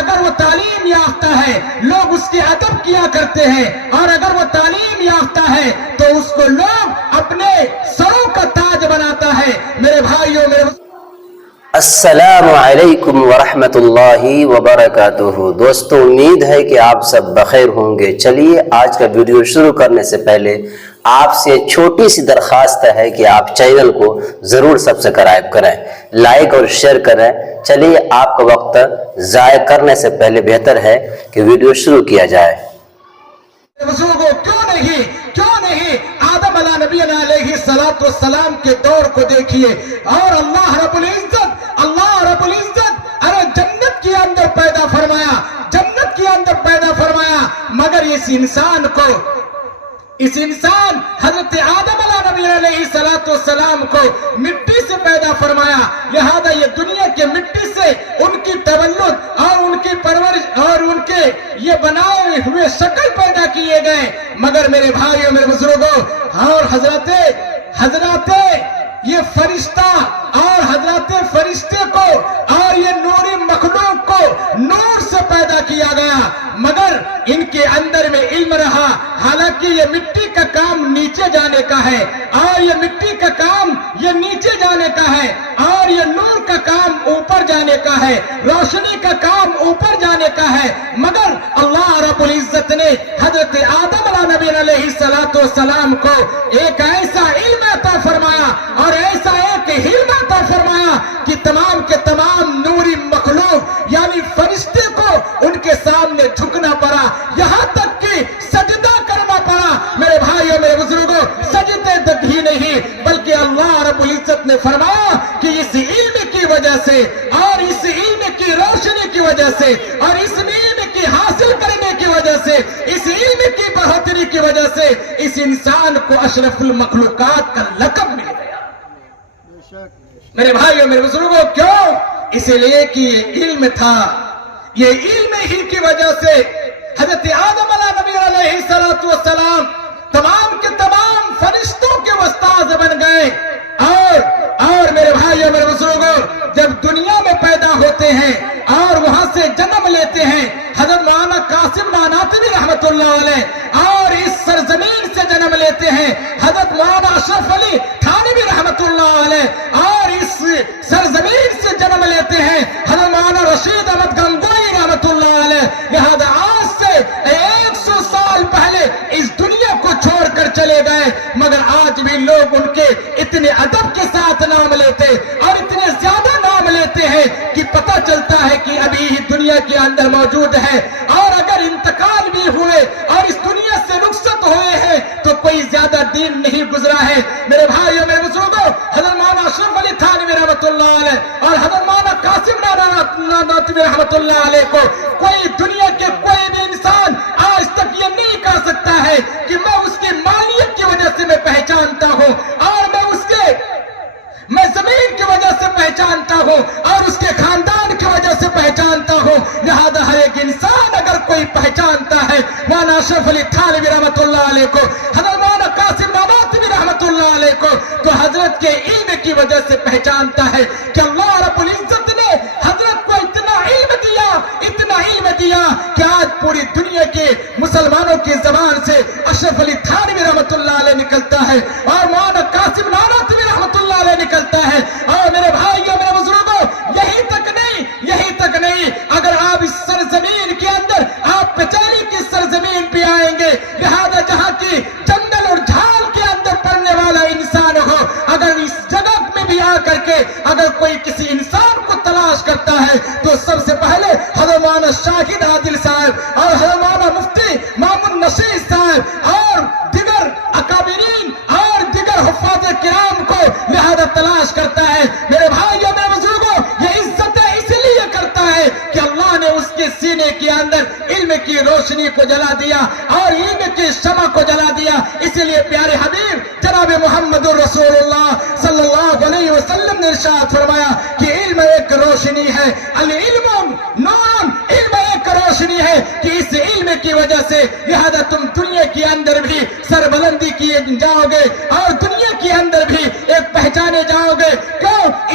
اگر وہ تعلیم یافتہ ہے لوگ اس کے ادب کیا کرتے ہیں، اور اگر وہ تعلیم یافتہ ہے تو اس کو لوگ اپنے سروں کا تاج بناتا ہے۔ میرے بھائیوں، السلام علیکم ورحمۃ اللہ وبرکاتہ۔ دوستو، امید ہے کہ آپ سب بخیر ہوں گے۔ چلیے آج کا ویڈیو شروع کرنے سے پہلے آپ سے چھوٹی سی درخواست ہے کہ آپ چینل کو ضرور سبسکرائب کریں، لائک اور شیئر کریں۔ چلیے آپ کا وقت ضائع کرنے سے پہلے بہتر ہے کہ ویڈیو شروع کیا جائے۔ کیوں نہیں آدم علیہ السلام کے دور کو دیکھیے، اور اللہ رب العزت ارے جنت کے اندر پیدا فرمایا، مگر اس انسان حضرت آدم علیہ السلام کو مٹی سے پیدا فرمایا، لہذا یہ دنیا کے مٹی سے ان کی تولد اور ان کی پرورش اور ان کے یہ بنائے ہوئے شکل پیدا کیے گئے، مگر میرے بھائیوں، میرے بزرگوں، اور حضرات یہ فرشتہ اور حضرات فرشتے کو اور یہ نوری مخلوق کو نور سے پیدا کیا گیا، مگر ان کے اندر میں علم رہا، حالانکہ یہ مٹی کا کام نیچے جانے کا ہے، اور یہ مٹی کا کام یہ نیچے جانے کا ہے، اور یہ نور کا کام اوپر جانے کا ہے، روشنی کا کام اوپر جانے کا ہے، مگر اللہ رب العزت نے حضرت آدم علیہ السلام کو ایک ایسا علم عطا فرمایا اور ایسا ایک علم عطا فرمایا کہ تمام کے تمام نوری مخلوق یعنی فرشتے کو ان کے سامنے جھکنا پڑا، یہاں تک کہ سجدہ کرنا پڑا۔ میرے بھائیوں، میرے بزرگوں، سجدے تک ہی نہیں بلکہ اللہ رب العزت نے فرمایا کہ اس علم کی وجہ سے اور اس علم کی روشنی کی وجہ سے اور اس علم کی حاصل کرنے کی وجہ سے، اس علم کی بہتری کی وجہ سے اس انسان کو اشرف المخلوقات کا لقب مل گیا۔ میرے بھائیوں، میرے بزرگوں، کیوں؟ اس لیے کہ یہ علم تھا، یہ علم ہی کی وجہ سے حضرت آدم علیہ السلام تمام کے تمام فرشتوں کے استاد بن گئے، اور میرے بھائیوں، میرے بزرگوں، جب دنیا میں پیدا ہوتے ہیں اور وہاں سے جنم لیتے ہیں، حضرت مولانا قاسم نانوتوی رحمت اللہ علیہ، اور اس سرزمین سے جنم لیتے ہیں حضرت مولانا اشرف علی تھانوی رحمت اللہ علیہ، اور اس سرزمین سے جنم لیتے ہیں حضرت مولانا رشید احمد گنگوئی رحمت اللہ علیہ، لہذا آج سے 100 سال پہلے اس دنیا کو چھوڑ کر چلے گئے، مگر آج بھی لوگ ان کے اتنے ادب کے ساتھ نام لیتے اور اتنے زیادہ نام لیتے ہیں کہ پتہ چلتا ہے کہ ابھی ہی دنیا کے اندر موجود ہے، اور اگر انتقال بھی ہوئے اور اس دنیا سے رخصت ہوئے ہیں تو کوئی زیادہ دن نہیں گزرا ہے۔ میرے بھائیوں، میرے بزرگوں، حضرت مولانا اشرف علی تھانوی رحمت اللہ علیہ اور حضرت مولانا قاسم نانوتوی رحمت اللہ علیہ کو کوئی دنیا کے کوئی بھی انسان آج تک یہ نہیں کہہ سکتا ہے کہ میں اس کی مالیت کی وجہ سے میں پہچانتا ہوں، اور میں زمین کی وجہ سے پہچانتا ہوں، اور اس کے خاندان کی وجہ سے پہچانتا ہوں، لہذا ہر ایک انسان اگر کوئی پہچانتا ہے مولانا اشرف علی تھانوی رحمت اللہ علیہ کو، حضرت مولانا قاسم نانوتوی رحمت اللہ علیہ کو، تو حضرت کے علم کی وجہ سے پہچانتا ہے کہ اللہ رب العزت نے حضرت کو اتنا علم دیا کہ آج پوری دنیا کے مسلمانوں کی زبان سے اشرف علی تھانوی رحمت اللہ علیہ نکلتا ہے اور مولانا قاسم نانوتوی رحمت اللہ علیہ نکلتا ہے۔ اور میرے بھائیوں، میرے بزرگوں، یہی تک نہیں، اگر آپ اس سرزمین کے اندر آپ پچاری کی سرزمین پہ آئیں گے، لہذا جہاں کی جنگل اور جھال کے اندر پڑنے والا انسان ہو، اگر اس جگہ میں بھی آ کر کے اگر کوئی کسی انسان کو تلاش کرتا ہے تو سب سے پہلے حضرت مولانا شاہد عادل صاحب اور حضرت مولانا مفتی مامون نشید صاحب اور دیگر اکابرین اور دیگر حفاظ کرام کو لہذا تلاش کرتا ہے۔ میرے بھائیوں، میرے بزرگوں، یہ عزت اس لیے کرتا ہے کہ اللہ نے اس کے سینے کے اندر علم کی روشنی کو جلا دیا اور علم کی شمع کو جلا دیا۔ اسی لیے پیارے حبیب جناب محمد رسول اللہ صلی اللہ علیہ وسلم نے ارشاد فرمایا کہ علم ایک روشنی ہے، العلم نور، علم ایک روشنی ہے کہ اس علم کی وجہ سے لہذا تم دنیا کے اندر بھی سربلندی کیے جاؤ گے اور دنیا کے اندر بھی ایک پہچانے جاؤ گے۔ کیوں؟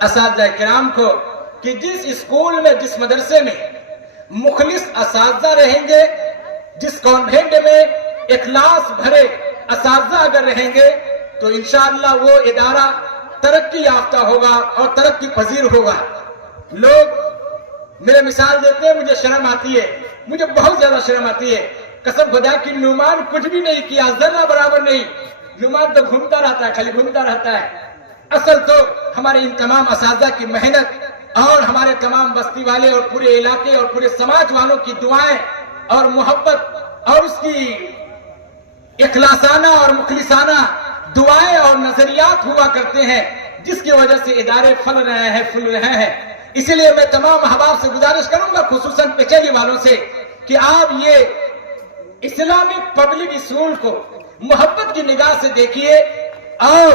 اساتذہ کرام کو کہ جس اسکول میں جس مدرسے میں مخلص اساتذہ رہیں گے, جس کانوینٹ میں اخلاص بھرے اساتذہ اگر رہیں گے تو انشاءاللہ وہ ادارہ ترقی یافتہ ہوگا اور ترقی پذیر ہوگا. لوگ میرے مثال دیتے ہیں, مجھے شرم آتی ہے, مجھے بہت زیادہ شرم آتی ہے. قسم خدا کی نعمان کچھ بھی نہیں کیا, ذرہ برابر نہیں. نعمان تو گھومتا رہتا ہے, خالی گھومتا رہتا ہے. اصل تو ہمارے ان تمام اساتذہ کی محنت اور ہمارے تمام بستی والے اور پورے علاقے اور پورے سماج والوں کی دعائیں اور محبت اور اس کی اخلاصانہ اور مخلصانہ دعائیں اور نظریات ہوا کرتے ہیں, جس کی وجہ سے ادارے پھل رہے ہیں, پھول رہے ہیں. اسی لیے میں تمام احباب سے گزارش کروں گا, خصوصاً پچھلی والوں سے, کہ آپ یہ اسلامک پبلک اسکول کو محبت کی نگاہ سے دیکھیے اور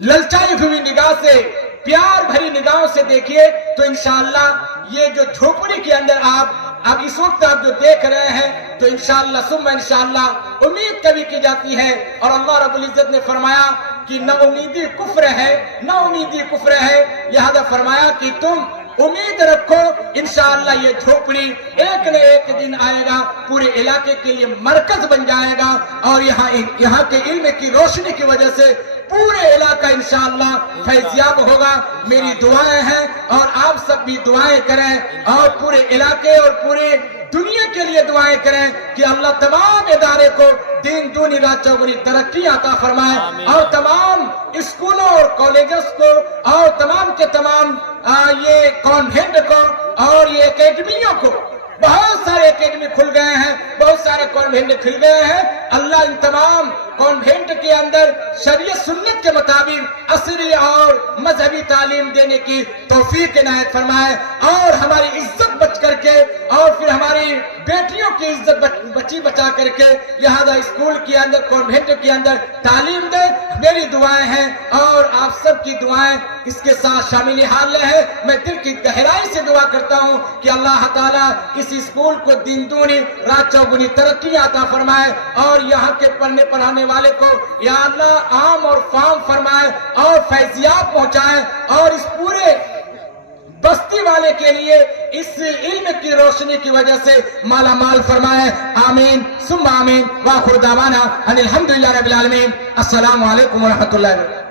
للچائی ہوئی نگاہ سے, پیار بھری نگاہوں سے دیکھیے, تو انشاءاللہ یہ جو جھوپڑی کے اندر آپ اس وقت آپ جو دیکھ رہے ہیں, تو انشاءاللہ ثم انشاءاللہ امید کبھی کی جاتی ہے. اور اللہ رب العزت نے فرمایا کہ نہ امیدی کفر ہے, نہ امیدی کفر ہے, لہذا فرمایا کہ تم امید رکھو, انشاءاللہ یہ جھوپڑی ایک نہ ایک دن آئے گا, پورے علاقے کے لیے مرکز بن جائے گا, اور یہاں کے علم کی روشنی کی وجہ سے پورے علاقہ انشاءاللہ فیضیاب ہوگا. میری دعائیں ہیں اور آپ سب بھی دعائیں کریں, اور پورے علاقے اور پورے دنیا کے لیے دعائیں کریں کہ اللہ تمام ادارے کو دین دونی رات چوگنی ترقی عطا فرمائے, اور تمام اسکولوں اور کالجز کو اور تمام کے تمام یہ کانوینٹ کو اور یہ اکیڈمیوں کو, بہت سارے اکیڈمی کھل گئے ہیں, بہت سارے کانوینٹ کھل گئے ہیں. اللہ ان تمام کانوینٹ کے اندر شریعت سنت کے مطابق عصری اور مذہبی تعلیم دینے کی توفیق عنایت فرمائے, اور ہماری عزت بچ کر کے اور پھر ہماری بیٹیوں کی عزت بچی بچا کر کے لہذا اسکول کے اندر کانوینٹ کے اندر تعلیم دے. میری دعائیں ہیں اور آپ سب کی دعائیں اس کے ساتھ شامل حال ہیں. میں دل کی گہرائی سے دعا کرتا ہوں کہ اللہ تعالیٰ اس اسکول کو دین دونی رات چوگنی ترقی عطا فرمائے, اور یہاں کے پڑھنے پڑھانے والے کو یا اللہ عام اور فام فرمائے اور فیضیاب پہنچائے, اور اس پورے بستی والے کے لیے اس علم کی روشنی کی وجہ سے مالا مال فرمائے. آمین ثم آمین. وآخر دعوانا ان الحمدللہ رب العالمین. السلام علیکم ورحمۃ اللہ وبرکاتہ.